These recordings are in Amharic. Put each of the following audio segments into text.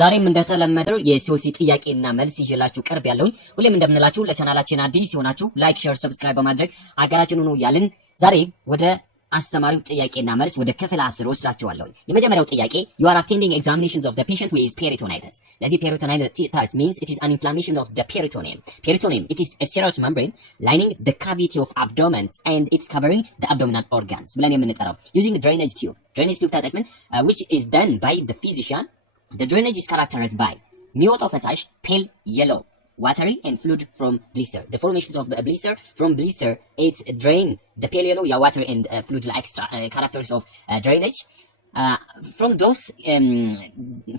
ዛሬም እንደተለመደው የሲኦሲ ጥያቄና መልስ ይዤላችሁ ቀርብ ያለውኝ ሁሌም እንደምንላችሁ ለቻናላችን አዲስ ሆናችሁ ላይክ ሼር ሰብስክራይብ በማድረግ አጋራችን ሁኑ ያልን ዛሬ ወደ አስተማሪው ጥያቄና መልስ ወደ ክፍል 10 ወስዳችኋለሁ። የመጀመሪያው ጥያቄ you are attending examinations of the patient with peritonitis. ለዚህ peritonitis means it is an inflammation of the peritoneum. Peritoneum it is a serous membrane lining the cavity of abdomen and it's covering the abdominal organs ብለን የምንጠራው using drainage tube ተጠቅመን which is done by the physician. The drainage is characterized by የሚወጣው ፈሳሽ pale yellow watery and fluid from blister. The formations of the blister from blister it drain the pale yellow water and fluid like characters of drainage from those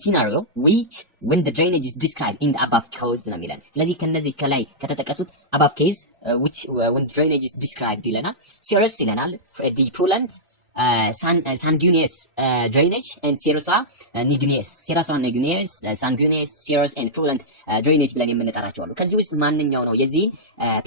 scenario which when the drainage is described in the above case ነው የሚለን። ስለዚህ ከነዚህ ከላይ ከተጠቀሱት above case which when drainage is described ይለናል serous ይለናል the purulent sanguineous drainage and serosa igneous sanguineous serous and purulent drainage ብለን የምንጠራቸው አሉ። ከዚህ ውስጥ ማንኛው ነው የዚህ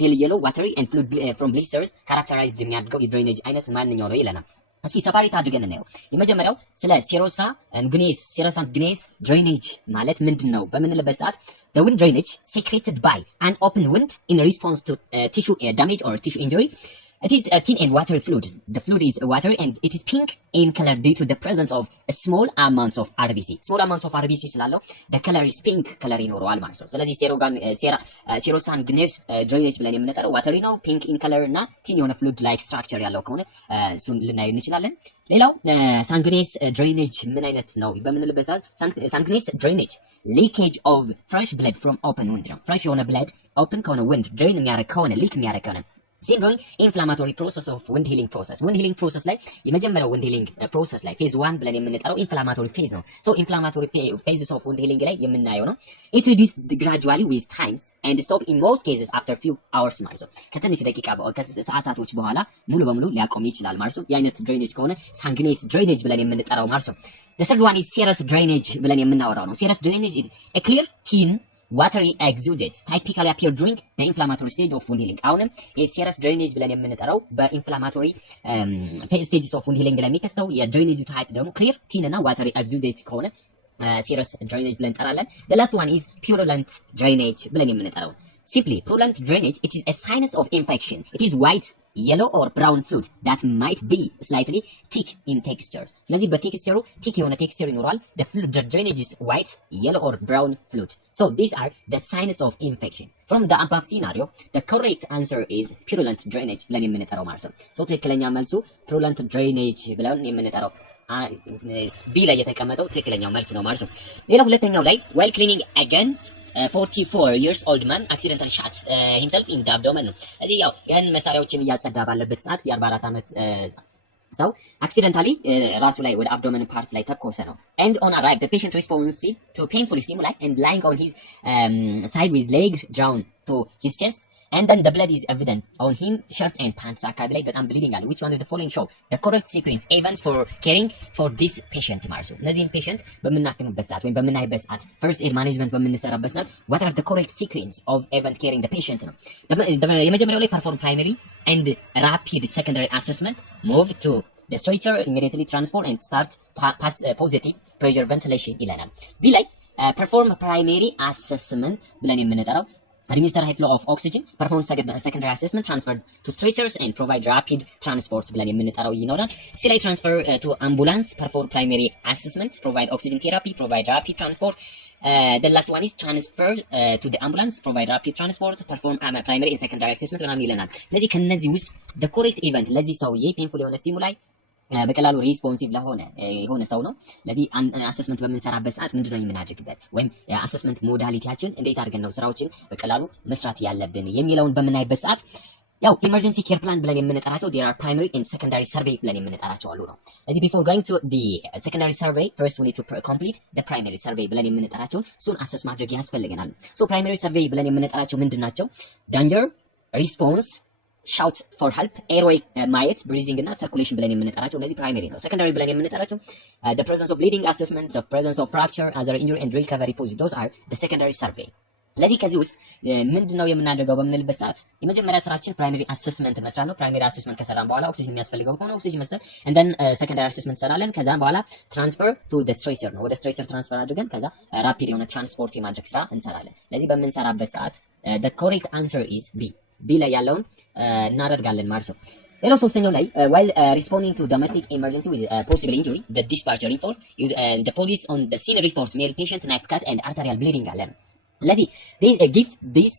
pale yellow watery and fluid from blisters characterized የሚያደርገው የድሬኔጅ አይነት ማንኛው ነው ይለናል። እስኪ ሰፓሬት አድርገን እናየው። የመጀመሪያው ስለ serosa igneous drainage ማለት ምንድነው በምንልበት ሰዓት the wind drainage secreted by an open wound in response to tissue damage or tissue injury. It is thin and watery fluid. The fluid is watery and it is pink in color due to the presence of a small amounts of RBC. Small amounts of RBC ስላለው the color is pink color ይኖረዋል ማለት ነው። ስለዚህ serosanguineous drainage ብለን የምንጠራው watery ነው pink in color እና thin የሆነ fluid like structure ያለው ከሆነ እሱን ልናይ እንችላለን። ሌላው sanguineous drainage ምን አይነት ነው በምንልበት ሰዓት sanguineous drainage leakage of fresh blood from open wound ነው። fresh የሆነ blood open ከሆነ wound drain የሚያደርግ ከሆነ leak የሚያደርግ ከሆነ syndrome inflammatory process of wound healing process ላይ የመጀመሪያው wound healing process ላይ phase 1 ብለን የምንጠራው inflammatory phase ነው። so inflammatory phases of wound healing ላይ የምናየው ነው it reduces gradually with times and stop in most cases after few hours ማለት ነው። ከትንሽ ደቂቃ ከሰዓታቶች በኋላ ሙሉ በሙሉ ሊያቆም ይችላል ማለት ነው። የአይነት drainage ከሆነ sanguineous drainage ብለን የምንጠራው ማለት ነው። the third one is serous drainage ብለን የምናወራው ነው። serous drainage is a clear thin watery exudates typically appear during the inflammatory stage of wound healing. አሁንም የሴረስ ድሬኔጅ ብለን የምንጠራው በኢንፍላማቶሪ stages of wound healing ላይ የሚከስተው የድሬኔጅ ታይፕ ደግሞ clear thin እና watery exudate ከሆነ serous drainage ብለን እንጠራለን። the last one is purulent drainage ብለን የምንጠራው simply purulent drainage it is a sign of infection. It is white yellow or brown fluid that might be slightly thick in texture. ስለዚህ በቴክስቸሩ thick የሆነ ቴክስቸር ይኖራል። the drainage is white yellow or brown fluid. So these are the signs of infection. From the above scenario the correct answer is purulent drainage ብለን የምንጠራው ማለት ነው። so ትክክለኛ መልሱ purulent drainage ብለን የምንጠራው ቢ ላይ የተቀመጠው ትክክለኛው መልስ ነው ማለት ነው። ሌላው ሁለተኛው ላይ while cleaning against 44 years old man accidentally shot himself in the abdomen ነው። እዚህ ያው ያን መሳሪያዎችን እያጸዳ ባለበት ሰዓት የ44 ዓመት ሰው accidentally ራሱ ላይ ወደ abdomen part ላይ ተኮሰ ነው። and on arrival the patient responsive to painful stimuli and lying on his side with leg down to his chest and then the blood is evident on him shirt and pants አካባቢ ላይ በጣም bleeding አለ. which one of the following show the correct sequence events for caring for this patient ማለት ነው። እነዚህን patient በምናክምበት ሰዓት ወይም በምናይበት ሰዓት first aid management በምንሰራበት ሰዓት what are the correct sequence of event caring the patient ነው። የመጀመሪያው ላይ perform primary and rapid secondary assessment move to the stretcher immediately transport and start positive pressure ventilation ይለናል። ቢ ላይ perform primary assessment ብለን የምንጠራው administer high flow of oxygen perform secondary assessment transfer to stretchers and provide rapid transport ብለን የምንጠራው ይኖራል። ሲ ላይ transfer to ambulance perform primary assessment provide oxygen therapy provide rapid transport. The last one is transfer to the ambulance provide rapid transport perform primary and secondary assessment ምናምን ይለናል። ስለዚህ ከነዚህ ውስጥ the correct event ለዚህ ሰውዬ painful የሆነ stimuli በቀላሉ ሪስፖንሲቭ የሆነ ሰው ነው። ለዚህ አሰስመንት በምንሰራበት ሰዓት ምንድነው የምናደርግበት ወይም አሰስመንት ሞዳሊቲያችን እንዴት አድርገን ነው ስራዎችን በቀላሉ መስራት ያለብን የሚለውን በምናይበት ሰዓት ያው ኢመርጀንሲ ኬር ፕላን ብለን የምንጠራቸው there are primary and secondary survey ብለን የምንጠራቸው አሉ ነው። ስለዚህ before going to the secondary survey first we need to complete the primary survey ብለን የምንጠራቸውን እሱን አሰስ ማድረግ ያስፈልገናል። so primary survey ብለን የምንጠራቸው ምንድናቸው? danger response shout for help airway ማየት breathing እና circulation ብለን የምንጠራቸው እነዚህ ፕራይመሪ ነው። ሰከንዳሪ ብለን የምንጠራቸው the presence of bleeding assessment the presence of fracture other injury and recovery pose those are the secondary survey. ስለዚህ ከዚህ ውስጥ ምንድነው የምናደርገው በምንልበት ሰዓት የመጀመሪያ ስራችን ፕራይመሪ አሰስመንት መስራት ነው። ፕራይመሪ አሰስመንት ከሰራን በኋላ ኦክሲጅን የሚያስፈልገው ከሆነ ኦክሲጅን መስጠት and then secondary assessment እንሰራለን። ከዛም በኋላ ትራንስፈር to the stretcher ነው። ወደ stretcher ትራንስፈር አድርገን ከዛ ራፒድ የሆነ ትራንስፖርት የማድረግ ስራ እንሰራለን። ስለዚህ በምንሰራበት ሰዓት the correct answer is B ላይ ያለውን እናደርጋለን ማለት ነው። ሌላው ሶስተኛው ላይ while responding to domestic emergency with possible injury the dispatcher report the police on the scene report male patient knife cut and arterial bleeding አለ። ስለዚህ give this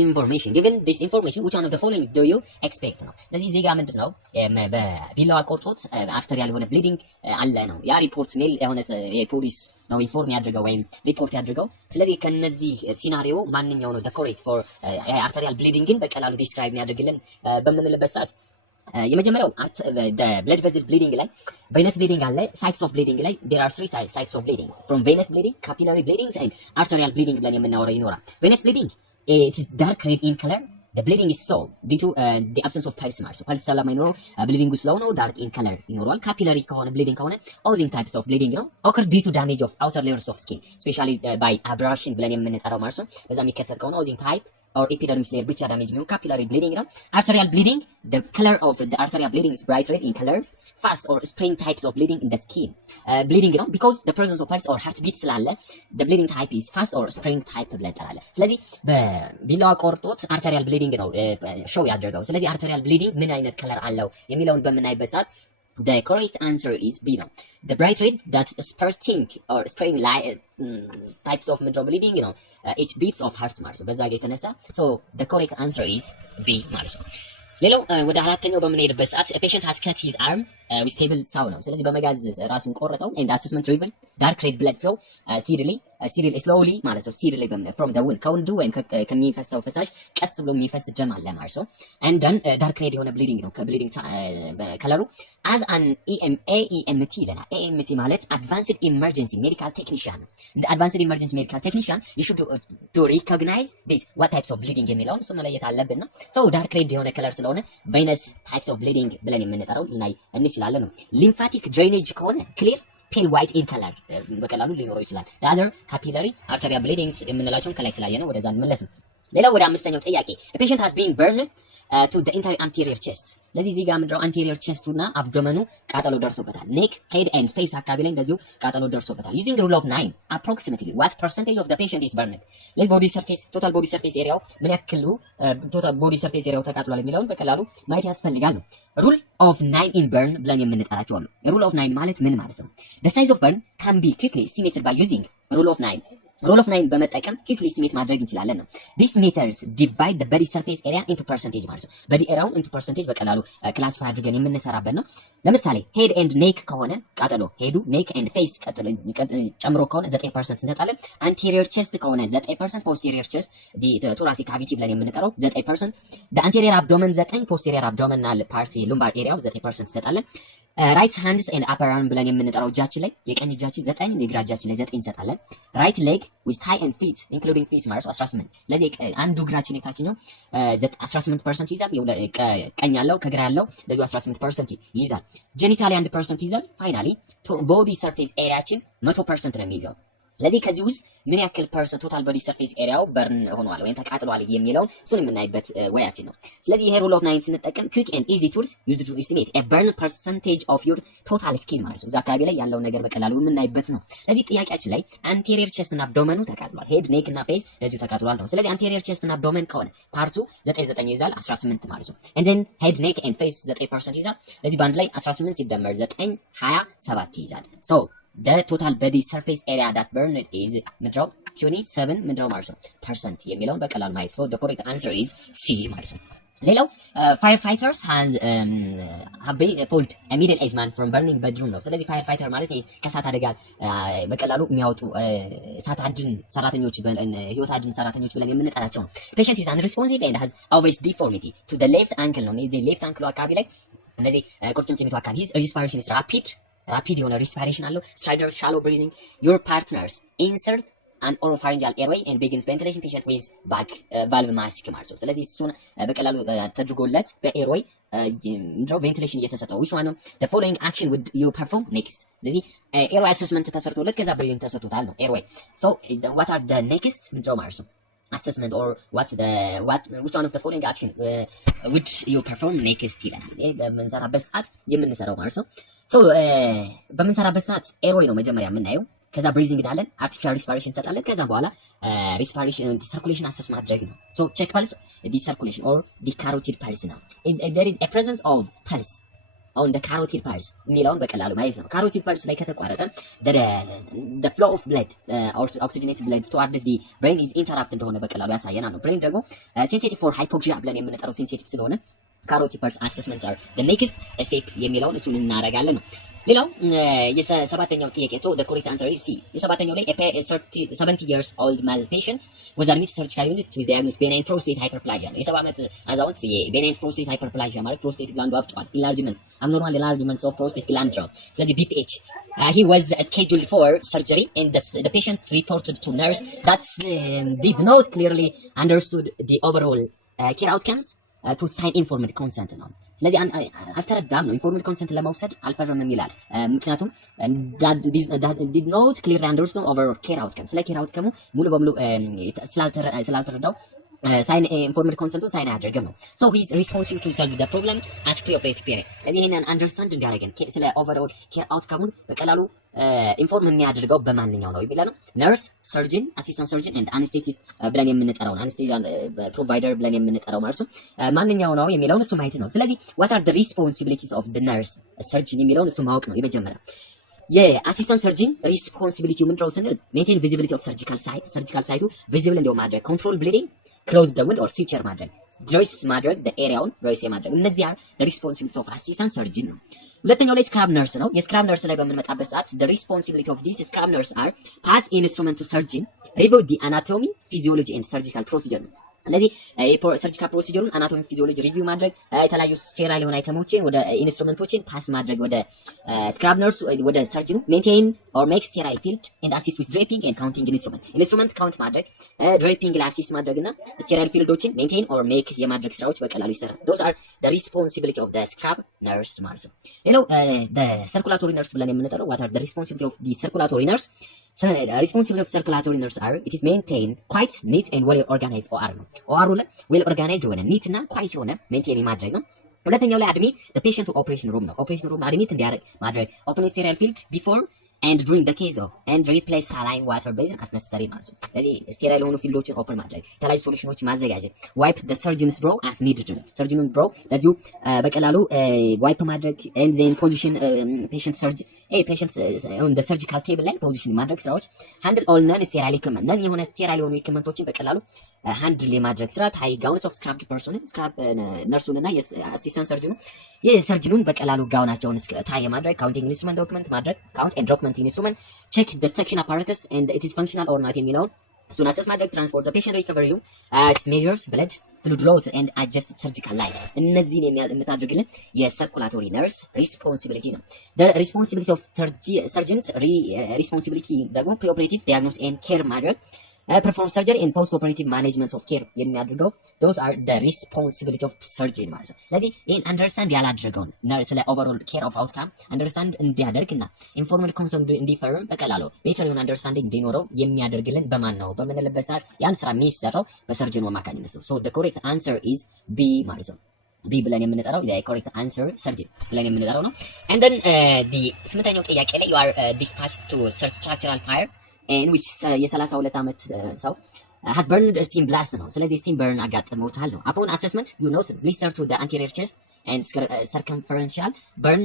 information given this information which one of the following do you expect ነው። ስለዚህ ዜጋ ምንድነው በቢላዋ ቆርጦት አርተሪያል የሆነ ብሊዲንግ አለ ነው ያ ሪፖርት ሜል የሆነ የፖሊስ ነው ኢንፎርም ያድርገው ወይም ሪፖርት ያድርገው። ስለዚህ ከነዚህ ሲናሪዮ ማንኛው ነው the correct for arterial bleeding በቀላሉ ዲስክራይብ የሚያደርግልን በምንልበት ሰዓት የመጀመሪያው blood vessel bleeding ላይ venous bleeding አለ sites of bleeding ላይ there are 3 sites of bleeding from venous bleeding capillary bleedings and arterial bleeding ብለን የምናወራው ይኖራል። venous bleeding it is dark red in color the bleeding is slow due to the absence of pulse ማለት pulse ስለማይኖረው bleeding slow ነው dark in color ይኖራል። capillary ከሆነ bleeding ከሆነ oozing types of bleeding ነው occur due to damage of outer layers of skin especially by abrasion ብለን የምንጠራው ማለት ነው። በዛ የሚከሰት ከሆነ oozing type or epidermis layer ብቻ ዳሜጅ የሚሆን capillary bleeding ነው። arterial bleeding the color of the arterial bleeding is bright red in color fast or spring types of bleeding in the skin bleeding ነው because the presence of pulse or heartbeat ስላለ the bleeding type is fast or spring type ብለን እንጠራለን። ስለዚህ በቢላዋ ቆርጦት arterial bleeding ነው ሾው ያደርገው። ስለዚህ arterial bleeding ምን አይነት ከለር አለው የሚለውን በምናይበት ሰዓት the correct answer is B ነው the bright red that's spurting or spring types of menstrual bleeding ነው it beats of heart ማለት ነው በዛ ጋር የተነሳ so the correct answer is B ማለት ነው። ሌላው ወደ አራተኛው በምንሄድበት ሰዓት a patient has cut his arm with stable saw ነው። ስለዚህ በመጋዝ ራሱን ቆረጠው and assessment revealed dark red blood flow steadily slowly ማለት ነው steadily from the wound ከወንዱ ወይም ከሚፈሰው ፈሳሽ ቀስ ብሎ የሚፈስ ደም አለ ማለት ነው and then dark red የሆነ bleeding ነው ከብሊዲንግ ከለሩ as an AEMT ይለናል። AEMT ማለት advanced emergency medical technician ነው። እንደ advanced emergency medical technician you should to recognize this what types of bleeding የሚለውን እሱ መለየት አለብን ነው so dark red የሆነ ከለር ስለሆነ venous types of bleeding ብለን የምንጠራው ልናይ እንችላለን ነው። lymphatic drainage ከሆነ clear pale white in color በቀላሉ ሊኖረው ይችላል። the other capillary arterial bleedings የምንላቸውን ከላይ ስላየነው ወደዛ እንመለስ። ሌላው ወደ አምስተኛው ጥያቄ a patient has been burned to the anterior chest ለዚህ እዚህ ጋር ምንድነው anterior chest እና አብዶመኑ ቃጠሎ ደርሶበታል። neck head and face አካባቢ ላይ እንደዚሁ ቃጠሎ ደርሶበታል። using rule of 9 approximately what percentage of the patient is burned ለዚህ body surface total body surface area ምን ያክሉ total body surface area ተቃጥሏል የሚለውን በቀላሉ ማየት ያስፈልጋል ነው። rule of 9 in burn ብለን የምንጠራቸው አሉ። rule of 9 ማለት ምን ማለት ነው? the size of burn can be quickly estimated by using rule of 9 rule of 9 በመጠቀም quickly estimate ማድረግ እንችላለን ነው። this meters divide the body surface area into percentage ማለት ነው። body area into percentage በቀላሉ ክላሲፋይ አድርገን የምንሰራበት ነው። ለምሳሌ head and neck ከሆነ ቃጠሎ ሄዱ neck and face ጨምሮ ከሆነ 9% እንሰጣለን። anterior chest ከሆነ 9% posterior chest the thoracic cavity ብለን የምንጠራው 9% the anterior abdomen 9 posterior abdominal part lumbar area 9% እንሰጣለን። ራይት ሃንድስ ኤንድ አፐር አርም ብለን የምንጠራው እጃችን ላይ የቀኝ እጃችን 9 የግራ እጃችን ላይ 9 እንሰጣለን። ራይት ሌግ ዊዝ ታይ ኤንድ ፊት ኢንክሉዲንግ ፊት ማለት 18 ስለዚህ አንዱ እግራችን የታችኛው 18% ይይዛል። ቀኝ ያለው ከግራ ያለው ለዚህ 18% ይይዛል። ጄኒታሊ 1% ይይዛል። ፋይናሊ ቦዲ ሰርፌስ ኤሪያችን 100% ነው የሚይዘው። ስለዚህ ከዚህ ውስጥ ምን ያክል ፐርሰንት ቶታል ቦዲ ሰርፌስ ኤሪያው በርን ሆኗል ወይም ተቃጥሏል የሚለውን እሱን የምናይበት ወያችን ነው። ስለዚህ ይሄ ሩል ኦፍ 9 ስንጠቀም quick and easy tools used to estimate a burn percentage of your total skin ማለት ነው። እዛ አካባቢ ላይ ያለውን ነገር በቀላሉ የምናይበት ነው። ስለዚህ ጥያቄያችን ላይ anterior chest እና abdomen ተቃጥሏል፣ head neck እና face ለዚሁ ተቃጥሏል ነው። ስለዚህ anterior chest እና abdomen ከሆነ ፓርቱ 9 ይይዛል 18 ማለት ነው። and then head neck and face 9% ይይዛል። ስለዚህ በአንድ ላይ 18 ሲደመር 9 27 ይይዛል። so the total body surface area that burned is ምድረው 27 ምድረው ማለት ነው percent የሚለውን በቀላሉ ማየት so the correct answer is C ማለት ነው። ሌላው firefighters have been pulled a middle aged man from burning bedroom ነው። ስለዚህ firefighter ማለት ከእሳት አደጋ በቀላሉ የሚያወጡ እሳት አድን ሰራተኞች ህይወት አድን ሰራተኞች ብለን የምንጠራቸው ነው። patient is unresponsive and has always deformity to the left ankle ነው። እዚህ ሌፍት አንክሉ አካባቢ ላይ እነዚህ ቁርጭምጭሚቱ አካባቢ his respiration is rapid የሆነ respiration አለው። strider shallow breathing your partners insert an oropharyngeal airway and begins ventilation patient with back valve mask ማለት ነው። ስለዚህ እሱን በቀላሉ ተድርጎለት በኤርዌይ ቬንቲሌሽን እየተሰጠው which one the following action would you perform next ስለዚህ ኤርዌይ አሰስመንት ተሰርቶለት ከዛ ብሪዚንግ ተሰጥቶታል ነው ኤርዌይ so what are the next ምንድነው ማለት ነው assessment or which one of the following action would you perform next ይላል። በምንሰራበት ሰዓት የምንሰራው ማለት ነው። ሶ በምንሰራበት ሰዓት ኤርዌይ ነው መጀመሪያ የምናየው። ከዛ ብሪዚንግ እናለን፣ አርቲፊሻል ሪስፓይሬሽን እንሰጣለን። ከዛ በኋላ ሪስፓይሬሽን ሰርኩሌሽን አሰስ ማድረግ ነው። ሶ ቼክ ፐልስ ዲ ሰርኩሌሽን ኦር ዲ ካሮቲድ ፐልስ ነው። there is a presence of pulse on the carotid pulse የሚለውን በቀላሉ ማየት ነው። ካሮቲድ ፐልስ ላይ ከተቋረጠ the flow of blood or oxygenated blood towards the brain is interrupted እንደሆነ በቀላሉ ያሳየናል ነው። ብሬን ደግሞ sensitive for hypoxia ብለን የምንጠራው ሴንሲቲቭ ስለሆነ carotid pulse assessments are the next step የሚለውን እሱን እናደርጋለን ነው። ሌላው የሰባተኛው ጥያቄ so the correct answer is C። የሰባተኛው ላይ a 70 years old male patient was admitted surgical unit with diagnosed benign prostate hyperplasia ነው። የ70 ዓመት አዛውንት የbenign prostate hyperplasia ማለት prostate gland አብጧል፣ enlargement abnormal enlargement of prostate gland ነው። ስለዚህ BPH he was scheduled for surgery and the patient reported to nurse that did not clearly understood the overall care outcomes to sign informed consent ነው። ስለዚህ አልተረዳም ነው ኢንፎርምድ ኮንሰንት ለመውሰድ አልፈረምም ይላል። ምክንያቱም did not clearly understand overall care outcome ስለ ኬር አውትከሙ ሙሉ በሙሉ ስላልተረዳው ሳይን ኢንፎርምድ ኮንሰንቱ ሳይን አያደርግም ነው። so he is responsible to solve the problem at pre-operative period። ስለዚህ ይሄንን አንደርስታንድ እንዲያደርገን ስለ ኦቨርኦል ኬር አውትከሙን በቀላሉ ኢንፎርም የሚያደርገው በማንኛው ነው የሚለው ነው። ነርስ፣ ሰርጅን፣ አሲስታንት ሰርጅን ኤንድ አነስቴቲስት ብለን የምንጠራው ነው። አነስቴዚያ ፕሮቫይደር ብለን የምንጠራው ማለት ነው። ማንኛው ነው የሚለውን እሱ ማየት ነው። ስለዚህ what are the responsibilities of the nurse surgeon የሚለውን እሱ ማወቅ ነው የመጀመሪያ። የአሲስታንት ሰርጅን ሪስፖንሲቢሊቲው ምንድነው ስንል ሜንቴን ቪዚቢሊቲ ኦፍ ሰርጂካል ሳይቱ ቪዚብል እንዲሆን ማድረግ፣ ኮንትሮል ብሊዲንግ፣ ክሎዝ the window or suture ማድረግ፣ ድሬስ ማድረግ ኤሪያውን ድሬስ ማድረግ። እነዚህ are the responsibility of assistant surgeon ነው። ሁለተኛው ላይ ስክራብ ነርስ ነው። የስክራብ ነርስ ላይ በምንመጣበት ሰዓት the responsibility of this scrub nurse are pass instrument to surgeon, review the anatomy, physiology and surgical procedure ነው። ስለዚህ ሰርጂካል ፕሮሲጀሩን አናቶሚ፣ ፊዚዮሎጂ ሪቪው ማድረግ፣ የተለያዩ ስቴራይል የሆኑ አይተሞችን ወደ ኢንስትሩመንቶችን ፓስ ማድረግ ወደ ስክራብ ነርሱ ወደ ሰርጅኑ፣ ሜንቴን ኦር ሜክ ስቴራይል ፊልድ ኤንድ አሲስት ዊዝ ድሬፒንግ ኤንድ ካውንቲንግ ኢንስትሩመንት ካውንት ማድረግ፣ ድሬፒንግ ላይ አሲስት ማድረግና ስቴራይል ፊልዶችን ሜንቴን ኦር ሜክ የማድረግ ስራዎች በቀላሉ ይሰራል። those are the responsibility of the scrub nurse ማለት ነው። ሌላው the circulatory nurse ብለን የምንጠራው what are the responsibility of the circulatory nurse responsibility of circulatory nurse are it is maintained quite neat and well organized OR ነው። OR ላይ well organized የሆነ ኒት እና ኳይት የሆነ ሜንቴን ማድረግ ነው። ሁለተኛው ላይ አድሚት the patient to operation room ነው። ኦፕሬሽን ሩም አድሚት እንዲያደርግ ማድረግ open sterile field before and during the case of and replace saline water basin as necessary ማለት ነው። ስለዚህ ስቴራይል የሆኑ ፊልዶችን ኦፕን ማድረግ፣ የተለያዩ ሶሉሽኖች ማዘጋጀት፣ wipe the surgeon's brow as needed ነው። ሰርጂኑን ብሮ ለዚሁ በቀላሉ ዋይፕ ማድረግ and then position patient on the surgical table ላይ ፖዚሽን ማድረግ ስራዎች፣ handle all non sterile equipment ነን የሆነ ስቴራይል የሆኑ ኢኩዊፕመንቶችን በቀላሉ ሃንድል የማድረግ ስራ፣ ታይ ጋውንስ ኦፍ ስክራብድ ፐርሰን ስክራብ ነርሱን እና የአሲስታንት ሰርጅኑ የሰርጅኑን በቀላሉ ጋውናቸውን ታይ የማድረግ፣ ካውንቲንግ ኢንስትሩመንት ዶክመንት ማድረግ፣ ካውንት ኤንድ ዶክመንት ኢንስትሩመንት፣ ቼክ the section apparatus and it is functional or not የሚለውን እሱን አሰስ ማድረግ፣ ትራንስፖርት the patient recovery room, its measures blood fluid loss and adjust surgical light። እነዚህን የምታደርግልን የሰርኩላቶሪ ነርስ ሪስፖንሲቢሊቲ ነው። the responsibility of surgeons responsibility ደግሞ pre-operative diagnosis and care ማድረግ፣ perform surgery and post operative management of care የሚያደርገው those are the responsibility of surgeon ማለት ነው። ስለዚህ ይሄን አንደርስታንድ ያላደረገውን ስለ ኦቨርኦል ኬር ኦፍ አውትካም አንደርስታንድ እንዲያደርግና ኢንፎርማል ኮንሰንት እንዲፈርም በቀላሉ ቤተር የሆነ አንደርስታንዲንግ እንዲኖረው የሚያደርግልን በማን ነው በምንልበት ሰዓት ያን ስራ የሚሰራው በሰርጀኑ አማካኝነት ነው። so the correct answer is B ማለት ነው። B ብለን የምንጠራው the correct answer surgeon ብለን የምንጠራው ነው። and then the ስምንተኛው ጥያቄ ላይ you are dispatched to search structural fire in which የ32 ዓመት ሰው has burned steam blast ነው። ስለዚህ steam burn አጋጥሞታል ነው። upon assessment you note blister to the anterior chest and circumferential burn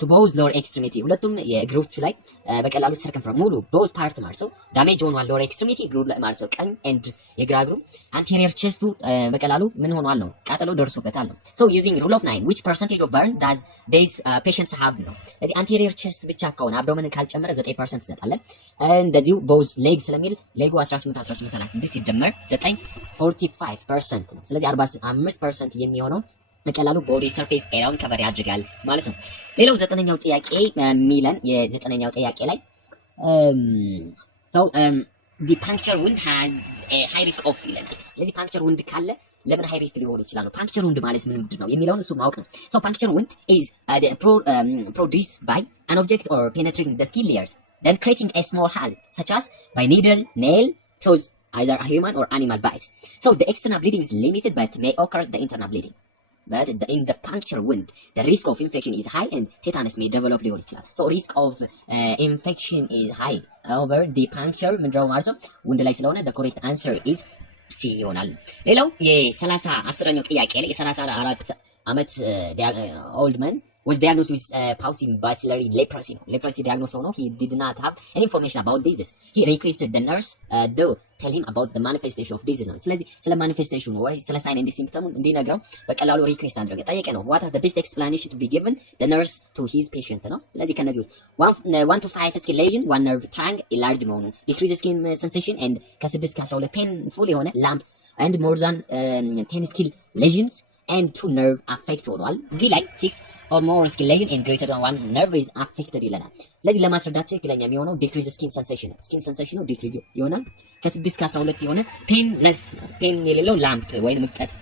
to both lower extremity ሁለቱም የእግሮቹ ላይ በቀላሉ circumference ሙሉ both part ማለት ነው ዳሜጅ ሆኗል። lower extremity እግሩ ማለት ነው ቀኝ and የግራ እግሩ anterior chest በቀላሉ ምን ሆኗል ነው ቃጠሎ ደርሶበታል ነው። so using rule of 9 which percentage of burn does these patients have ነው። ስለዚህ anterior chest ብቻ ከሆነ abdomen ካልጨመረ 9% እንሰጣለን። እንደዚሁ both leg ስለሚል ሌጉ 18 ሲደመር 9 45% ነው። ስለዚህ 45% የሚሆነው በቀላሉ ቦዲ ሰርፌስ ኤሪያውን ከቨር ያድርጋል ማለት ነው። ሌላው ዘጠነኛው ጥያቄ ሚለን የዘጠነኛው ጥያቄ ላይ the puncture wound has a high risk of ይላል። ስለዚህ puncture wound ካለ ለምን ሃይ ሪስክ ሊሆን ይችላል ነው። puncture wound ማለት ምንድን ነው የሚለውን እሱ ማወቅ ነው። so puncture wound is produced by an object or penetrating the skin layers then creating a small hole such as by needle, nail, so either a human or animal bites. So the external bleeding is limited but may occur the internal bleeding. But in the puncture wound, the risk of infection is high and tetanus may develop ሊሆን ይችላል. So risk of infection is high over the puncture ምንድነው ማለት ነው wound ላይ ስለሆነ the correct answer is C ይሆናል። ሌላው የ10ኛው ጥያቄ ላይ የ34 ዓመት old man was diagnosed with Pauci bacillary leprosy. Leprosy diagnosed ሆኖ he did not have any information about disease. He requested the nurse to tell him about the manifestation of disease ነው። ስለዚህ ስለ ማኒፌስቴሽኑ ወይ ስለ ሳይን ኤንድ ሲምፕተሙ እንዲነግረው በቀላሉ ሪኩዌስት አድርገ ጠየቀ ነው። what are the best explanation to be given the nurse to his patient ነው። ስለዚህ ከነዚህ ውስጥ 1 to 5 skin lesion, 1 nerve triangle enlarge መሆኑ፣ decrease skin sensation and ከ6 እስከ 12 painful የሆነ lumps and more than 10 skin lesions and 2 nerve affect ሆኗል። ዲ ላይ 6 or more skin lesion and greater than 1 nerve is affected ይለናል። ስለዚህ ለማስረዳት ትክክለኛ የሚሆነው decrease skin sensation skin sensation decrease ይሆናል። ከ6 እስከ 12 የሆነ painless pain የሌለው ላምፕ ወይም ምብጠት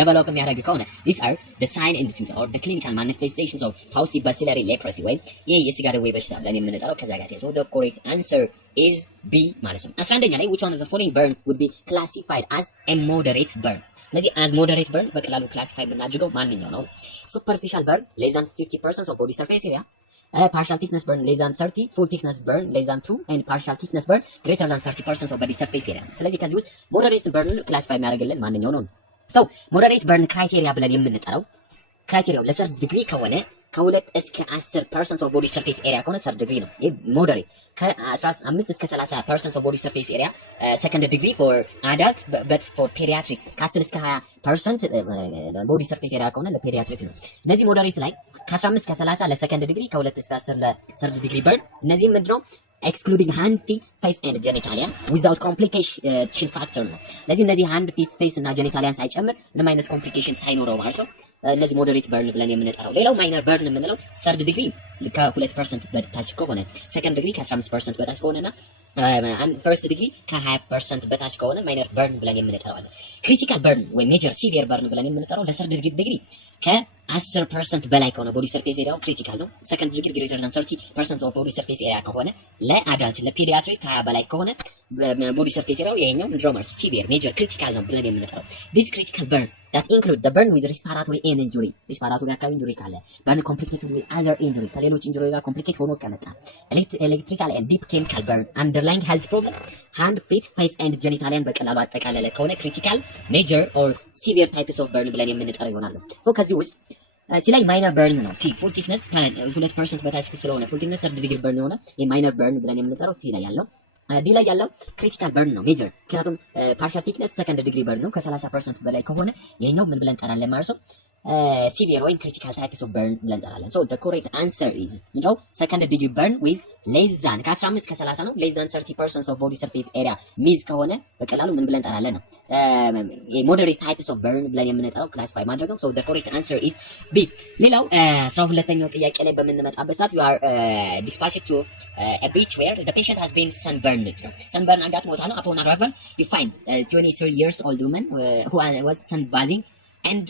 develop የሚያደርግ ከሆነ these are the sign and symptoms or the clinical manifestations of Pauci bacillary leprosy ወይ ይሄ የስጋ ደዌ በሽታ ብለን የምንጠራው ከዛ ጋር ተያይዞ the correct answer is B ማለት ነው። 11ኛ ላይ which one of the following burn would be classified as a moderate burn? ስለዚህ as moderate burn በቀላሉ ክላሲፋይ ብናድርገው ማንኛው ነው? superficial burn less than 50% of body surface area, partial thickness burn less than 30, full thickness burn less than 2 and partial thickness burn greater than 30% of body surface area። ስለዚህ ከዚህ ውስጥ moderate burn ክላሲፋይ የሚያደርግልን ማንኛው ነው? so moderate burn ክራይቴሪያ ብለን የምንጠራው ክራይቴሪያው ለሰርድ ዲግሪ ከሆነ ከ2 እስከ 10% of body surface area ከሆነ ሰርድ ዲግሪ ነው። ይሄ moderate ከ15 እስከ 30% of body surface area second degree for adult but for pediatric ከ10 እስከ 20% body surface area ከሆነ ለፔዲያትሪክ ነው። እነዚህ moderate ላይ ከ15 እስከ 30 ለሰከንድ ዲግሪ ከ2 እስከ 10 ለሰርድ ዲግሪ burn እነዚህ ምንድነው excluding hand, feet, face and genitalia without complication factor ነው። ስለዚህ እነዚህ hand, feet, face እና genitalia ሳይጨምር ምንም አይነት ኮምፕሊኬሽን ሳይኖረው ማለት ነው እነዚህ ሞዴሬት በርን ብለን የምንጠራው። ሌላው ማይነር በርን የምንለው ሰርድ ዲግሪ ከ2% በታች ከሆነ፣ ሰከንድ ዲግሪ ከ15% በታች ከሆነና ፈርስት ዲግሪ ከ20% በታች ከሆነ ማይነር በርን ብለን የምንጠራው አለ። ክሪቲካል በርን ወይ ሜጀር ሲቪየር በርን ብለን የምንጠራው ለሰርድ ዲግሪ ከ10% በላይ ከሆነ ቦዲ ሰርፌስ ኤሪያው ክሪቲካል ነው። ሰከንድ ዲግሪ ግሬተር ዛን 30% ኦፍ ቦዲ ሰርፌስ ኤሪያ ከሆነ፣ ለአዳልት ለፔዲያትሪክ ከ20 በላይ ከሆነ ቦዲ ሰርፌስ ኤሪያው ይሄኛው ድሮመር ሲቪየር ሜጀር ክሪቲካል ነው ብለን የምንጠራው። ዲስ ክሪቲካል በርን that include the burn with respiratory and injury respiratory አካባቢ ኢንጁሪ ካለ burn complicated with other injury ከሌሎች ኢንጁሪ ጋር ኮምፕሊኬት ሆኖ ከመጣ electrical and deep chemical burn underlying health problem hand feet face and genitalian በቀላሉ አጠቃለለ ከሆነ critical major or severe types of burn ብለን የምንጠራው ይሆናል። ሶ ከዚህ ውስጥ ሲላይ ማይነር በርን ነው። ሲ ፉል ቲክነስ ከ2% በታች ስለሆነ ፉል ቲክነስ ሰርድ ዲግሪ በርን የሆነ የማይነር በርን ብለን የምንጠራው ሲ ላይ ያለው። ዲ ላይ ያለው ክሪቲካል በርን ነው ሜጀር፣ ምክንያቱም ፓርሻል ቲክነስ ሰከንድ ዲግሪ በርን ነው። ከ30% በላይ ከሆነ ይሄኛው ምን ብለን እንጠራለን ማለት ነው? ሲቪየር ወይም ክሪቲካል ታይፕስ ኦፍ በርን ብለን እንጠራለን። ሶ ዘ ኮሬክት አንሰር ኢዝ ነው ሰከንድ ዲግሪ በርን ዊዝ ሌስ ዛን ከ15 እስከ 30 ነው። ሌስ ዛን 30% ኦፍ ቦዲ ሰርፌስ ኤሪያ ሚዝ ከሆነ በቀላሉ ምን ብለን እንጠራለን ነው ሞዴሬት ታይፕስ ኦፍ በርን ብለን የምንጠራው ክላሲፋይ ማድረግ ነው። ሶ ዘ ኮሬክት አንሰር ኢዝ ቢ። ሌላው 12ኛው ጥያቄ ላይ በምንመጣበት ሰዓት you are dispatched to a beach where the patient has been sunburned ነው። sunburn አጋጥሞታል። upon arrival you find 23 years old woman who was sunbathing and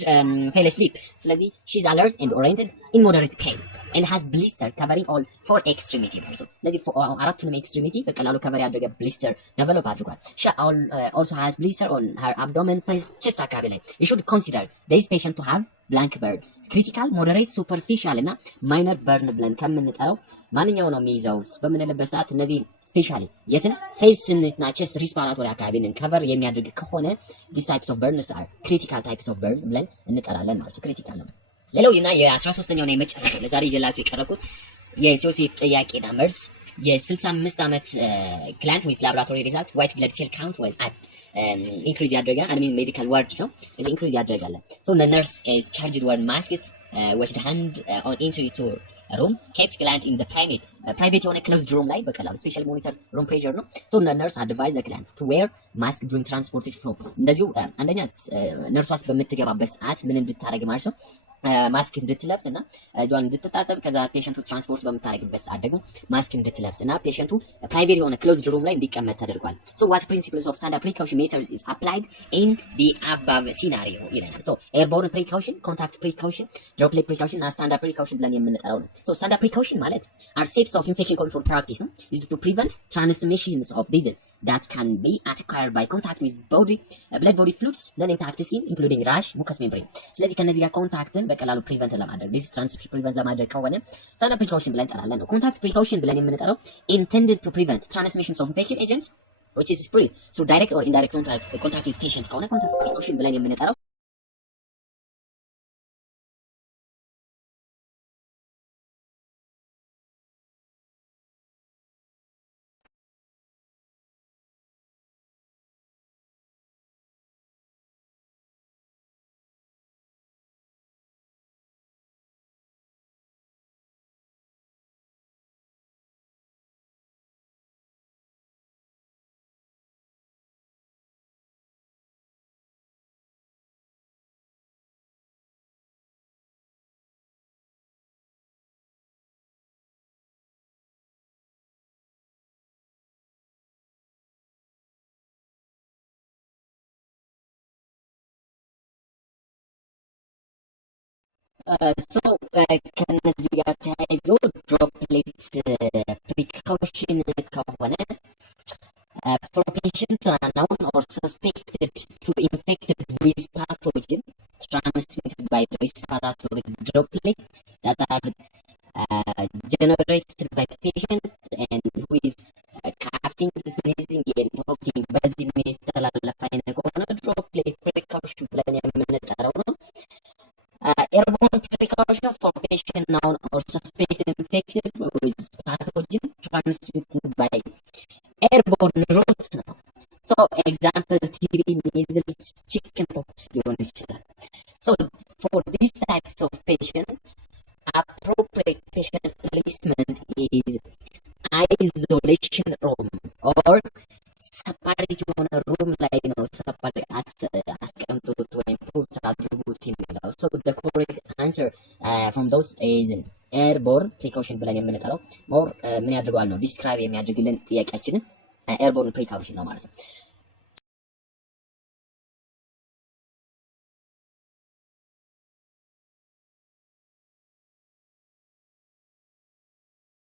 fell asleep. ስለዚህ she's alert and oriented in moderate pain and has blister covering all four extremity also. ስለዚህ አራቱንም ኤክስትሪሚቲ በቀላሉ ከቨር ያደረገ blister develop አድርጓል። she also has blister on her abdomen, face, chest አካባቢ ላይ you should consider this patient to have blank burn critical, moderate, superficial እና minor burn ብለን ከምንጠራው ማንኛው ነው የሚይዘው በምንልበት ሰዓት እነዚህ ስፔሻሊ የትን ፌስ እና ቼስት ሪስፓራቶሪ አካባቢን ከቨር የሚያደርግ ከሆነ these types of burns are critical types of burn ብለን እንጠራለን ማለት ነው። ክሪቲካል ነው። ሌላው እና የ13ኛው ነው የመጨረሻው ለዛሬ ይዤላችሁ የቀረብኩት የሲኦሲ ጥያቄና መልስ የ65 ዓመት ክላይንት ዊዝ ላቦራቶሪ ሪዛልት ዋይት ብለድ ሴል ካውንት ዋዝ አት ኢንክሪዝ ያደረጋል። አይ ሚን ሜዲካል ወርድ ነው እዚህ ኢንክሪዝ ያደረጋል። ሶ the nurse is charged wear masks with the hand on entry to room kept client in the private የሆነ closed room ላይ በቀላሉ ስፔሻል ሞኒተር room pressure ነው። so the nurse advised the client to wear mask during transportation from እንደዚሁ አንደኛ ነርሷስ በምትገባበት ሰዓት ምን እንድታረግ ማለት ነው ማስክ እንድትለብስ እና እጇን እንድትታጠብ ከዛ ፔሸንቱ ትራንስፖርት በምታረግበት ሰዓት ደግሞ ማስክ እንድትለብስ እና ፔሸንቱ ፕራይቬት የሆነ ክሎዝድ ሩም ላይ እንዲቀመጥ ተደርጓል። so what principles of standard precaution methods is applied in the above scenario ይላል። so airborne precaution, contact precaution, droplet precaution እና standard precaution ብለን የምንጠራው ነው። so standard precaution ማለት are steps of infection control practice ነው is to prevent transmissions of disease that can be acquired by contact with blood body fluids, non-intact skin, including rash, mucous membrane. ስለዚህ ከነዚህ ጋር ኮንታክትን በቀላሉ ፕሪቨንት ለማድረግ ዲስ ትራንስሚሽን ፕሪቨንት ለማድረግ ከሆነ ሰነ ፕሪካውሽን ብለን እንጠራለን ነው። ኮንታክት ፕሪካውሽን ብለን የምንጠራው intended to prevent transmissions of infected agents which is spread through direct or indirect contact with patient ከሆነ ኮንታክት ፕሪካውሽን ብለን የምንጠራው ከነዚህ ጋር ተያይዞ ድሮፕሌት ፕሪካውሽን ከሆነ for patients known or suspected to be infected with pathogen transmitted by respiratory droplet that are generated by patient and who is coughing, sneezing and talking በዚህ የሚተላለፍ አይነት ከሆነ ድሮፕሌት ፕሪካውሽን ብለን የምንጠራው ነው። Airborne precaution for patient known or suspected infected with pathogen transmitted by airborne route ነው። So example TB, measles, chickenpox ሊሆን ይችላል። So for these types of patients, appropriate patient placement is isolation room or separate የሆነ room ላይ ነው separate አስቀምጡት ወይም ፑት አድርጉት የሚለው። So the correct answer from those is airborne precaution ብለን የምንጠራው ሞር ምን ያድርገዋል ነው ዲስክራይብ የሚያደርግልን ጥያቄያችንን airborne precaution ነው ማለት ነው።